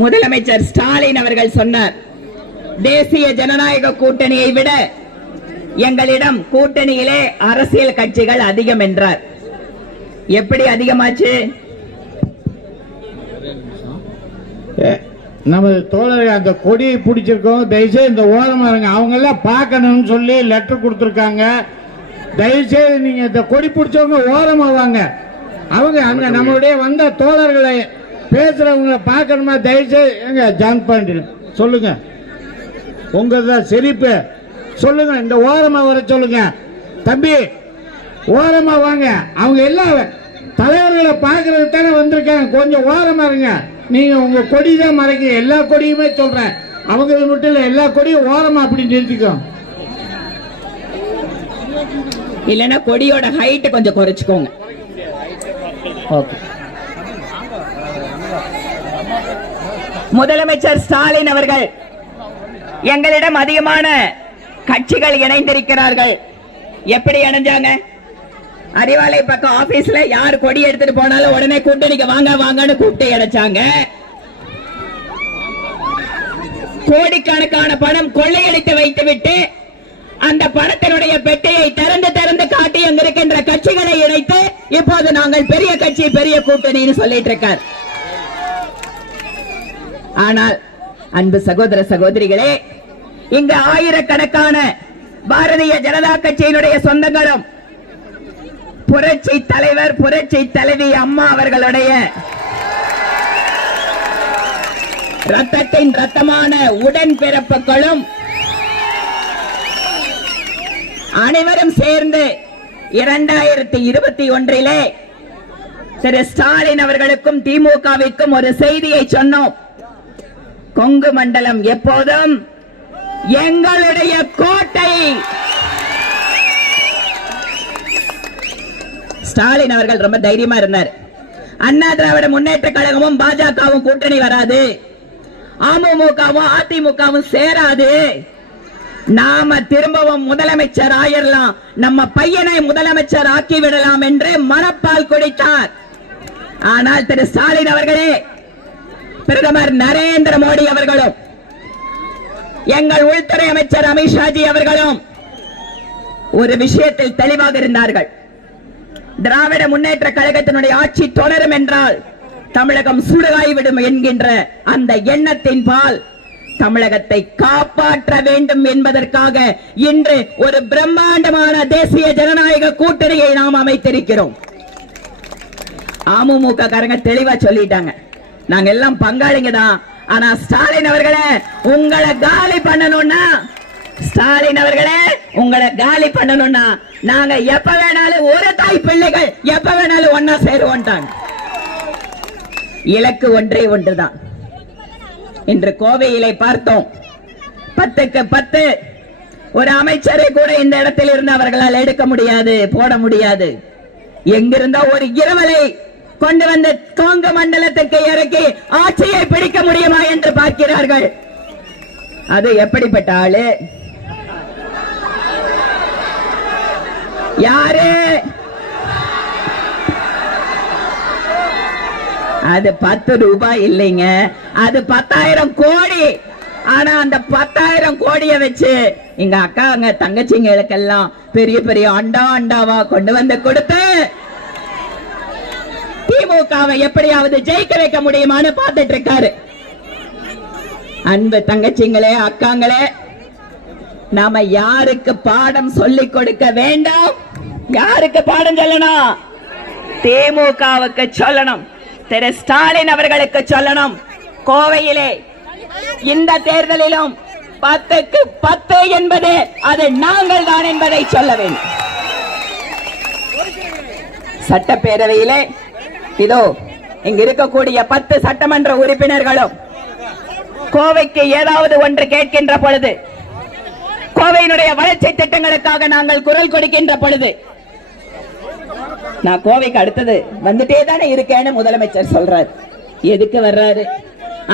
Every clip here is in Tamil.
முதலமைச்சர் ஸ்டாலின் அவர்கள் சொன்னார், தேசிய ஜனநாயக கூட்டணியை விட எங்களிடம் கூட்டணியிலே அரசியல் கட்சிகள் அதிகம் என்றார். எப்படி அதிகமாச்சு? நமது தோழர்கள் அந்த கொடியை பிடிச்சிருக்கோம், தயவுசெய்து இந்த ஓரமா இருங்க. அவங்க எல்லாம் பார்க்கணும்னு சொல்லி லெட்டர் கொடுத்துருக்காங்க. தயவுசெய்து நீங்க இந்த கொடி பிடிச்சவங்க ஓரமா வாங்க. அவங்க அங்க நம்மளுடைய வந்த தோழர்களை பேசுறவங்களை பார்க்கணுமா? தயவுசெய்து எங்க ஜாயின் பண்ணி சொல்லுங்க. உங்கதான் சிரிப்பு சொல்லுங்க. இந்த ஓரமா வர சொல்லுங்க. தம்பி ஓரமா வாங்க. அவங்க எல்லாம் தலைவர்களை பார்க்கறதுக்கு தானே வந்திருக்காங்க. கொஞ்சம் ஓரமா இருங்க. நீங்க உங்க கொடி தான் மறைக்க. எல்லா கொடியுமே சொல்றேன், அவங்க மட்டும் இல்ல, எல்லா கொடியும் ஓரமா அப்படி நிறுத்திக்கோ. இல்லன்னா கொடியோட ஹைட் கொஞ்சம் குறைச்சுக்கோங்க. முதலமைச்சர் ஸ்டாலின் அவர்கள் எங்களிடம் அதிகமான கட்சிகள் இணைந்திருக்கிறார்கள். எப்படி இணைஞ்சாங்க? அறிவாலை பக்கம் ஆபீஸ்ல யார் கொடி எடுத்துட்டு போனாலும் உடனே கூட்டணிக்கு வாங்க வாங்கன்னு கூப்பிட்டு இணைச்சாங்க. கோடிக்கணக்கான பணம் கொள்ளையடித்து வைத்துவிட்டு அந்த பணத்தினுடைய பெட்டியை திறந்து திறந்து காட்டி அங்க இருக்கின்ற கட்சிகளை இணைத்து இப்போது நாங்கள் பெரிய கட்சி பெரிய கூட்டணின்னு சொல்லிட்டு இருக்கார். ஆனால் அன்பு சகோதர சகோதரிகளே, இங்கு ஆயிரக்கணக்கான பாரதிய ஜனதா கட்சியினுடைய சொந்தங்களும் புரட்சி தலைவர் புரட்சி தலைவி அம்மா அவர்களுடைய ரத்தத்தின் ரத்தமான உடன்பிறப்புகளும் அனைவரும் சேர்ந்து 2021 திரு ஸ்டாலின் அவர்களுக்கும் திமுகவிற்கும் ஒரு செய்தியை சொன்னோம். கொங்கு மண்டலம் எப்போதும் எங்களுடைய கோட்டை. ஸ்டாலின் அவர்கள் ரொம்ப தைரியமா இருந்தார். அண்ணா திராவிட முன்னேற்ற கழகமும் பாஜகவும் கூட்டணி வராது, அமமுகவும் அதிமுகவும் சேராது, நாம திரும்பவும் முதலமைச்சர் ஆயிரலாம், நம்ம பையனை முதலமைச்சர் ஆக்கி விடலாம் என்று மனப்பால் குடித்தார். ஆனால் திரு ஸ்டாலின் அவர்களே, பிரதமர் நரேந்திர மோடி அவர்களும் எங்கள் உள்துறை அமைச்சர் அமித்ஷாஜி அவர்களும் ஒரு விஷயத்தில் தெளிவாக இருந்தார்கள். திராவிட முன்னேற்ற கழகத்தினுடைய ஆட்சி தொடரும் என்றால் தமிழகம் சுடுகாய்விடும் என்கின்ற அந்த எண்ணத்தின் பால் தமிழகத்தை காப்பாற்ற வேண்டும் என்பதற்காக இன்று ஒரு பிரம்மாண்டமான தேசிய ஜனநாயக கூட்டணியை நாம் அமைத்திருக்கிறோம். அமமுக காரங்க தெளிவா சொல்லிட்டாங்க, நாங்க எல்லாம் பங்காளிங்க தான். ஆனா ஸ்டாலின் அவர்களே, உங்களை காலி பண்ணணும்னா, ஸ்டாலின் அவர்களே உங்களை காலி பண்ணணும்னா நாங்க எப்ப வேணாலும் ஒரு தாய் பிள்ளைகள் எப்ப வேணாலும் ஒன்னா சேருவோம். இலக்கு ஒன்றே ஒன்றுதான். இன்று கோவையிலே பார்த்தோம், 10க்கு 10 ஒரு அமைச்சரை கூட இந்த இடத்தில் இருந்து அவர்களால் எடுக்க முடியாது, போட முடியாது. எங்கிருந்தோ ஒரு இரவலை கொண்டு வந்து கொங்கு மண்டலத்துக்கு இறக்கி ஆட்சியை பிடிக்க முடியுமா என்று பார்க்கிறார்கள். அது எப்படிப்பட்ட ஆளு? யாரு? அது 10 ரூபாய் இல்லைங்க, அது 10,000 கோடி. ஆனா அந்த 10,000 கோடியை வச்சு எங்க அக்காங்க தங்கச்சிங்களுக்கெல்லாம் பெரிய பெரிய அண்டா அண்டாவா கொண்டு வந்து கொடுத்து திமுகவை எப்படியாவது ஜெயிக்க வைக்க முடியுமான்னு பார்த்துட்டு இருக்காரு. அன்பு தங்கச்சிங்களே, அக்காங்களே, நாம யாருக்கு பாடம் சொல்லிக் கொடுக்க வேண்டும்? யாருக்கு பாடம் சொல்லணும்? திமுகவுக்கு சொல்லணும். திரு ஸ்டாலின் அவர்களுக்கு சொல்லணும். கோவையிலே இந்த தேர்தலிலும் 10க்கு 10 என்பது அது நாங்கள் தான் என்பதை சொல்ல வேண்டும். சட்டப்பேரவையிலே இதோ இங்க இருக்கக்கூடிய 10 சட்டமன்ற உறுப்பினர்களும் கோவைக்கு ஏதாவது ஒன்று கேட்கின்ற பொழுது, கோவையினுடைய வளர்ச்சி திட்டங்களுக்காக நாங்கள் குரல் கொடுக்கின்ற பொழுது, நான் கோவைக்கு அடுத்தது வந்துட்டே தானே இருக்கேன்னு முதலமைச்சர் சொல்றாரு. எதுக்கு வர்றாரு?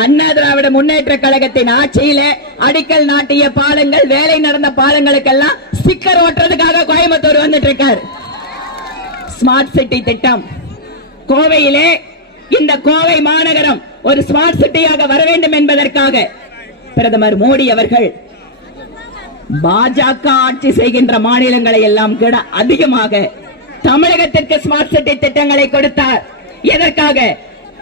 அண்ணா திராவிட முன்னேற்ற கழகத்தின் ஆட்சியில அடிக்கல் நாட்டிய பாலங்கள், வேலை நடந்த பாலங்களுக்கெல்லாம் ஸ்டிக்கர் ஓட்டுறதுக்காக கோயம்புத்தூர் வந்துட்டு இருக்காரு. ஸ்மார்ட் சிட்டி திட்டம் கோவையிலே, இந்த கோவை மாநகரம் ஒரு ஸ்மார்ட் சிட்டியாக வர வேண்டும் என்பதற்காக பிரதமர் மோடி அவர்கள் பாஜக ஆட்சி செய்கின்ற மாநிலங்களை எல்லாம் விட அதிகமாக தமிழகத்திற்கு ஸ்மார்ட் சிட்டி திட்டங்களை கொடுத்தார். எதற்காக?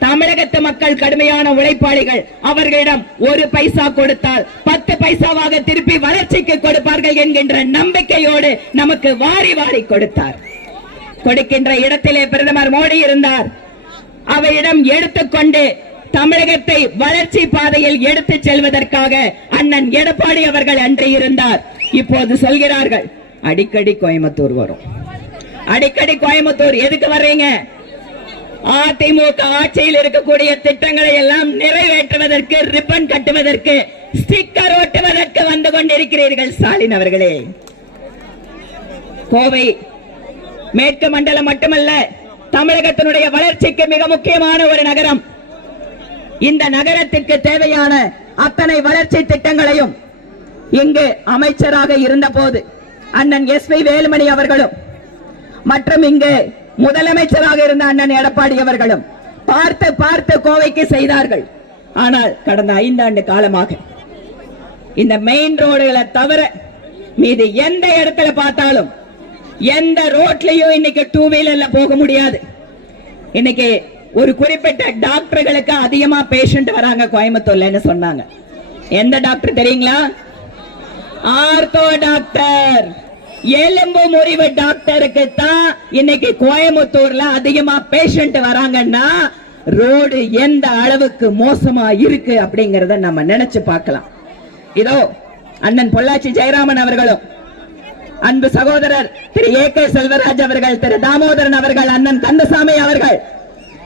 தமிழகத்து மக்கள் கடுமையான உழைப்பாளிகள், அவர்களிடம் ஒரு பைசா கொடுத்தால் 10 பைசாவாக திருப்பி வளர்ச்சிக்கு கொடுப்பார்கள் என்கின்ற நம்பிக்கையோடு நமக்கு வாரி வாரி கொடுத்தார். கொடுக்கின்ற இடத்திலே பிரதமர் மோடி இருந்தார். அவரிடம் எடுத்துக்கொண்டு தமிழகத்தை வளர்ச்சி பாதையில் எடுத்துச் செல்வதற்காக அண்ணன் எடப்பாடி அவர்கள் அன்று இருந்தார். இப்போது சொல்கிறார்கள் அடிக்கடி கோயம்புத்தூர் வரும். அடிக்கடி கோயம்புத்தூர் எதுக்கு வர்றீங்க? அதிமுக ஆட்சியில் இருக்கக்கூடிய திட்டங்களை எல்லாம் நிறைவேற்றுவதற்கு, ரிப்பன் கட்டுவதற்கு, ஸ்டிக்கர் ஓட்டுவதற்கு வந்து கொண்டிருக்கிறீர்கள் ஸ்டாலின் அவர்களே. கோவை மேற்கு மண்டலம் மட்டுமல்ல, தமிழகத்தினுடைய வளர்ச்சிக்கு மிக முக்கியமான ஒரு நகரம். இந்த நகரத்திற்கு தேவையான அத்தனை வளர்ச்சி திட்டங்களையும் இங்கு அமைச்சராக இருந்த போது அண்ணன் எஸ்.பி. வேலுமணி அவர்களும் மற்றும் இங்கு முதலமைச்சராக இருந்த அண்ணன் எடப்பாடி அவர்களும் பார்த்து பார்த்து கோவைக்கு செய்தார்கள். ஆனால் கடந்த 5 ஆண்டு காலமாக இந்த மெயின் ரோடுகளை தவிர மீது எந்த இடத்துல பார்த்தாலும், எந்த ரோட்லயும் இன்னைக்கு 2 வீலர்ல போக முடியாது. இன்னைக்கு ஒரு குறிப்பிட்ட டாக்டர்களுக்கு அதிகமா பேஷண்ட் வராங்க கோயம்புத்தூர்ல சொன்னாங்க. எந்த டாக்டர் தெரியுங்களா? ஆர்த்தோ டாக்டர், எலும்பு முறிவு டாக்டருக்கு தான் இன்னைக்கு கோயம்புத்தூர்ல அதிகமா பேஷண்ட் வராங்கன்னா ரோடு எந்த அளவுக்கு மோசமா இருக்கு அப்படிங்கறத நம்ம நினைச்சு பார்க்கலாம். இதோ அண்ணன் பொள்ளாச்சி ஜெயராமன் அவர்களும், அன்பு சகோதரர் திரு ஏ.கே. செல்வராஜ் அவர்கள், திரு தாமோதரன் அவர்கள், அண்ணன் கந்தசாமி அவர்கள்,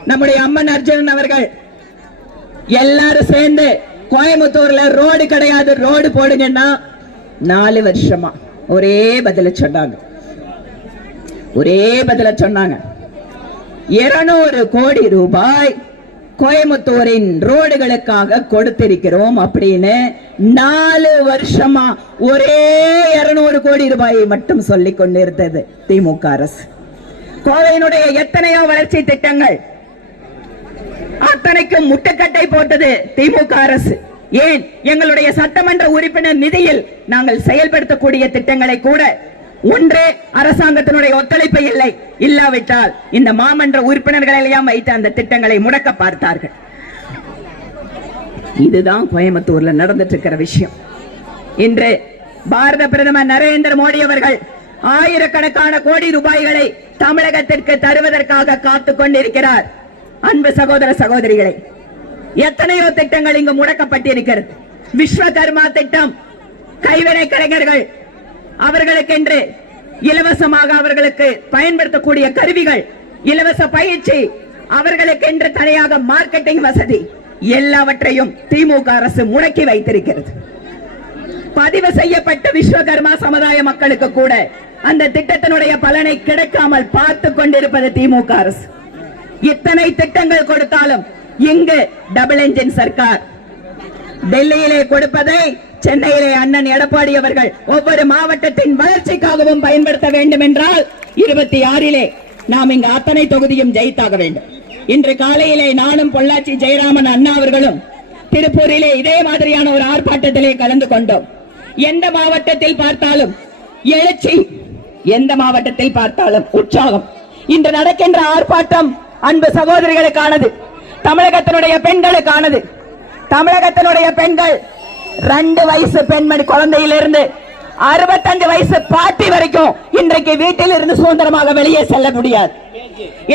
நம்முடைய அம்மன் அர்ஜுனன் அவர்கள் எல்லாரும் சேர்ந்து கோயம்புத்தூர்ல ரோடு கிடையாது, ரோடு போடுங்கன்னா 4 வருஷமா ஒரே பதில சொன்னாங்க. ஒரே பதில சொன்னாங்க, 200 கோடி ரூபாய் கோயம்புத்தூரின் ரோடுகளுக்காக கொடுத்திருக்கிறோம் அப்படின்னு 4 வருஷமா ஒரே 200 கோடி ரூபாயை மட்டும் சொல்லிக் கொண்டிருந்தது திமுக அரசு. கோவையினுடைய எத்தனையோ வளர்ச்சி திட்டங்கள் அத்தனைக்கும் முட்டுக்கட்டை போட்டது திமுக அரசு. ஏன், எங்களுடைய சட்டமன்ற உறுப்பினர் நிதியில் நாங்கள் செயல்படுத்தக்கூடிய திட்டங்களை கூட ஒன்று அரசாங்கத்தினுடைய ஒத்துழைப்பு இல்லை, இல்லாவிட்டால் இந்த மாமன்ற உறுப்பினர்கள் எல்லாம் வைத்து அந்த திட்டங்களை முடக்க பார்த்தார்கள். இதுதான் கோயம்புத்தூர்ல நடந்துட்டு இருக்கிற விஷயம். இன்று பாரத பிரதமர் நரேந்திர மோடி அவர்கள் ஆயிரக்கணக்கான கோடி ரூபாய்களை தமிழகத்திற்கு தருவதற்காக காத்துக் கொண்டிருக்கிறார். அன்பு சகோதர சகோதரிகளை, எத்தனையோ திட்டங்கள் இங்கு முடக்கப்பட்டிருக்கிறது. விஸ்வகர்மா திட்டம், கைவினை கலைஞர்கள் அவர்களுக்கென்று இலவசமாக அவர்களுக்கு பயன்படுத்தக்கூடிய கருவிகள், இலவச பயிற்சி, அவர்களுக்கென்று தனியாக மார்க்கெட்டிங் வசதி, எல்லாவற்றையும் திமுக அரசு முடக்கி வைத்திருக்கிறது. பதிவு செய்யப்பட்ட விஸ்வகர்மா சமுதாய மக்களுக்கு கூட அந்த திட்டத்தினுடைய பலனை கிடைக்காமல் பார்த்து கொண்டிருப்பது திமுக அரசு. இத்தனை திட்டங்கள் கொடுத்தாலும் இங்கு டபுள் என்ஜின் சர்க்கார். டெல்லியிலே கொடுப்பதை சென்னையிலே அண்ணன் எடப்பாடி அவர்கள் ஒவ்வொரு மாவட்டத்தின் வளர்ச்சிக்காகவும் பயன்படுத்த வேண்டும் என்றால் 26 நாம் இங்கு அத்தனை தொகுதியும் ஜெயித்தாக வேண்டும். இன்று காலையிலே நானும் பொள்ளாச்சி ஜெயராமன் அண்ணா அவர்களும் திருப்பூரிலே இதே மாதிரியான ஒரு ஆர்ப்பாட்டத்திலே கலந்து கொண்டோம். எந்த மாவட்டத்தில் பார்த்தாலும் எழுச்சி, எந்த மாவட்டத்தில் பார்த்தாலும் உற்சாகம். இன்று நடக்கின்ற ஆர்ப்பாட்டம் அன்பு சகோதரிகளுக்கானது, தமிழகத்தினுடைய பெண்களுக்கானது. தமிழகத்தினுடைய பெண்கள் 2 வயசு பெண்மணி குழந்தையிலிருந்து 65 வயசு பாட்டி வரைக்கும் இன்றைக்கு வீட்டில் இருந்து சுதந்திரமாக வெளியே செல்ல முடியாது.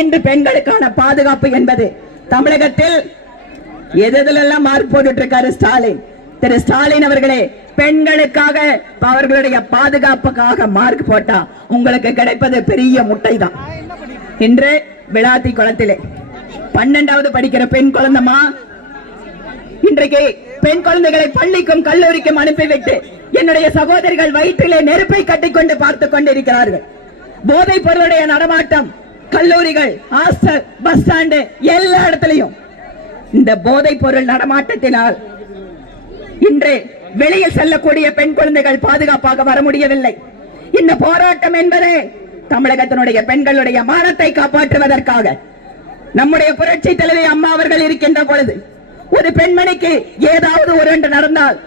இன்று பெண்களுக்கான பாதுகாப்பு என்பது தமிழகத்தில் எதெல்லாம் மார்க் போட்டுட்டு இருக்காரு ஸ்டாலின். திரு ஸ்டாலின் அவர்களே, பெண்களுக்காக அவர்களுடைய பாதுகாப்புக்காக மார்க் போட்டா உங்களுக்கு கிடைப்பது பெரிய முட்டை தான். இன்று விளாத்தி குளத்திலே 12வது படிக்கிற பெண் குழந்தைமா இன்றைக்கு பெண் குழந்தைகளை பள்ளிக்கும் கல்லூரிக்கும் அனுப்பிவிட்டு என்னுடைய சகோதரிகள் வயிற்றிலே நெருப்பை கட்டிக்கொண்டு பார்த்துக் கொண்டிருக்கிறார்கள். போதைப் பொருளுடைய நடமாட்டம் கல்லூரிகள், ஹாஸ்டல், பஸ் ஸ்டாண்டு எல்லா இடத்திலையும். இந்த போதைப் பொருள் நடமாட்டத்தினால் இன்று வெளியில் செல்லக்கூடிய பெண் குழந்தைகள் பாதுகாப்பாக வர முடியவில்லை. இந்த போராட்டம் என்பதே தமிழகத்தினுடைய பெண்களுடைய மானத்தை காப்பாற்றுவதற்காக. நம்முடைய புரட்சி தலைவி அம்மா அவர்கள் இருக்கின்ற பொழுது ஒரு பெண்மணிக்கு ஏதாவது ஒரு ஒன்று நடந்தால்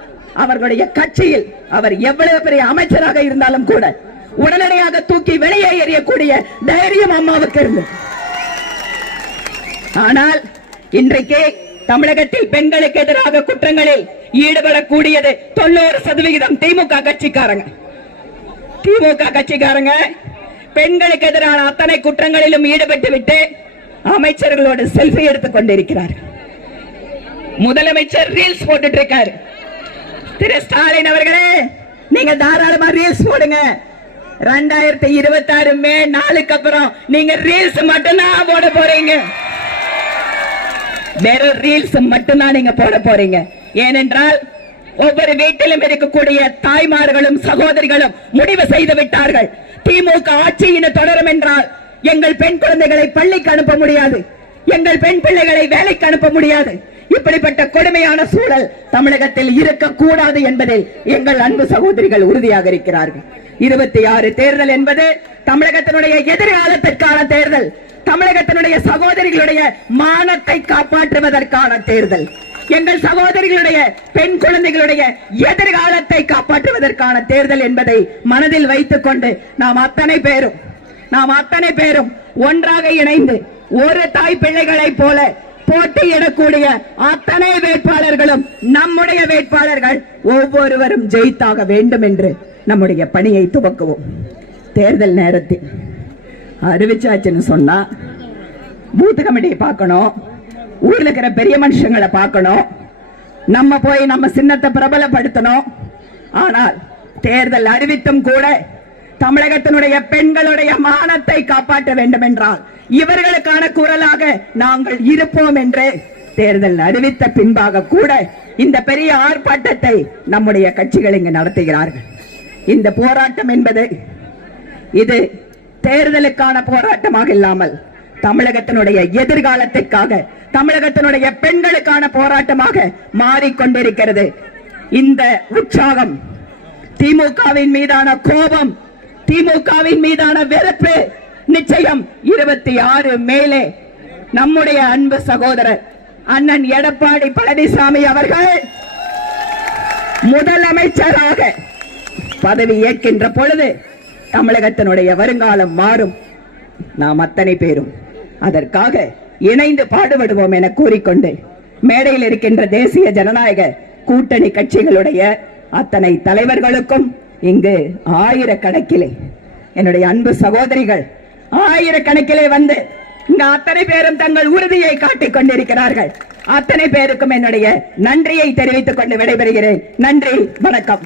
அவர்களுடைய கட்சியில் அவர் எவ்வளவு பெரிய அமைச்சராக இருந்தாலும் கூட உடனடியாக தூக்கி வெளியே எறியக்கூடிய தைரியம் அம்மாவுக்கு இருந்தது. ஆனால் இன்றைக்கு தமிழகத்தில் பெண்களுக்கு எதிராக குற்றங்களில் ஈடுபடக்கூடியது 90% திமுக கட்சிக்காரங்க பெண்களுக்கு எதிரான அத்தனை குற்றங்களிலும் ஈடுபட்டு விட்டு அமைச்சர்களோடு செல்ஃபி எடுத்துக் கொண்டிருக்கிறார். முதலமைச்சர் ரீல்ஸ் போட்டுட்டு இருக்காரு. திரு ஸ்டாலின் அவர்களே, நீங்க தாராளமா ரீல்ஸ் போடுங்க. 2026 மே 4க்கு அப்புறம் நீங்க ரீல்ஸ் மட்டும்தான் போட போறீங்க. வெறும் ரீல்ஸ் மட்டும்தான் நீங்க போட போறீங்க. ஏனென்றால் ஒவ்வொரு வீட்டிலும் இருக்கக்கூடிய தாய்மார்களும் சகோதரிகளும் முடிவு செய்து விட்டார்கள். திமுக ஆட்சியின் தொடரும் என்றால் எங்கள் பெண் குழந்தைகளை பள்ளிக்கு அனுப்ப முடியாது, எங்கள் பெண் பிள்ளைகளை வேலைக்கு அனுப்ப முடியாது. இப்படிப்பட்ட கொடுமையான சூழல் தமிழகத்தில் இருக்கக்கூடாது என்பதில் எங்கள் அன்பு சகோதரிகள் உறுதியாக இருக்கிறார்கள். 26 தேர்தல் என்பது தமிழகத்தினுடைய எதிர்காலத்திற்கான தேர்தல், தமிழகத்தினுடைய சகோதரிகளுடைய மானத்தை காப்பாற்றுவதற்கான தேர்தல், எங்கள் சகோதரிகளுடைய பெண் குழந்தைகளுடைய எதிர்காலத்தை காப்பாற்றுவதற்கான தேர்தல் என்பதை மனதில் வைத்துக் கொண்டு நாம் அத்தனை பேரும் ஒன்றாக இணைந்து ஒரு தாய் பிள்ளைகளை போல போட்டியிடக்கூடிய அத்தனை வேட்பாளர்களும் நம்முடைய வேட்பாளர்கள் ஒவ்வொருவரும் ஜெயித்தாக வேண்டும் என்று நம்முடைய பணியை துவக்குவோம். தேர்தல் நேரத்தில் அறிவிச்சாச்சுன்னு சொன்னா பூத் கமிட்டியை பார்க்கணும், ஊர்ல இருக்கிற பெரிய மனுஷங்களை பார்க்கணும், நம்ம போய் நம்ம சின்னத்தை பிரபலப்படுத்தணும். ஆனால் தேர்தல் அறிவித்தும் கூட தமிழகத்தினுடைய பெண்களுடைய மானத்தை காப்பாற்ற வேண்டும் என்றால் இவர்களுக்கான குரலாக நாங்கள் இருப்போம் என்று தேர்தல் அறிவித்த பின்பாக கூட இந்த பெரிய ஆர்ப்பாட்டத்தை நம்முடைய கட்சிகள் இங்கு நடத்துகிறார்கள். இந்த போராட்டம் என்பது இது தேர்தலுக்கான போராட்டமாக இல்லாமல் தமிழகத்தினுடைய எதிர்காலத்திற்காக, தமிழகத்தினுடைய பெண்களுக்கான போராட்டமாக மாறிக்கொண்டிருக்கிறது. இந்த உற்சாகம், திமுகவின் மீதான கோபம், திமுகவின் மீதான வெறுப்பு நிச்சயம் 26 மேலே நம்முடைய அன்பு சகோதரர் அண்ணன் எடப்பாடி பழனிசாமி அவர்கள் முதலமைச்சராக பதவி ஏற்கின்ற பொழுது தமிழகத்தினுடைய வருங்காலம் மாறும். நாம் அத்தனை பேரும் அதற்காக இணைந்து பாடுபடுவோம் என கூறிக்கொண்டு மேடையில் இருக்கின்ற தேசிய ஜனநாயக கூட்டணி கட்சிகளுடைய அத்தனை தலைவர்களுக்கும் இங்கு ஆயிரக்கணக்கிலே என்னுடைய அன்பு சகோதரிகள் ஆயிரக்கணக்கிலே வந்து இங்க அத்தனை பேரும் தங்கள் உறுதியை காட்டிக் கொண்டிருக்கிறார்கள். அத்தனை பேருக்கும் என்னுடைய நன்றியை தெரிவித்துக் கொண்டு விடைபெறுகிறேன். நன்றி, வணக்கம்.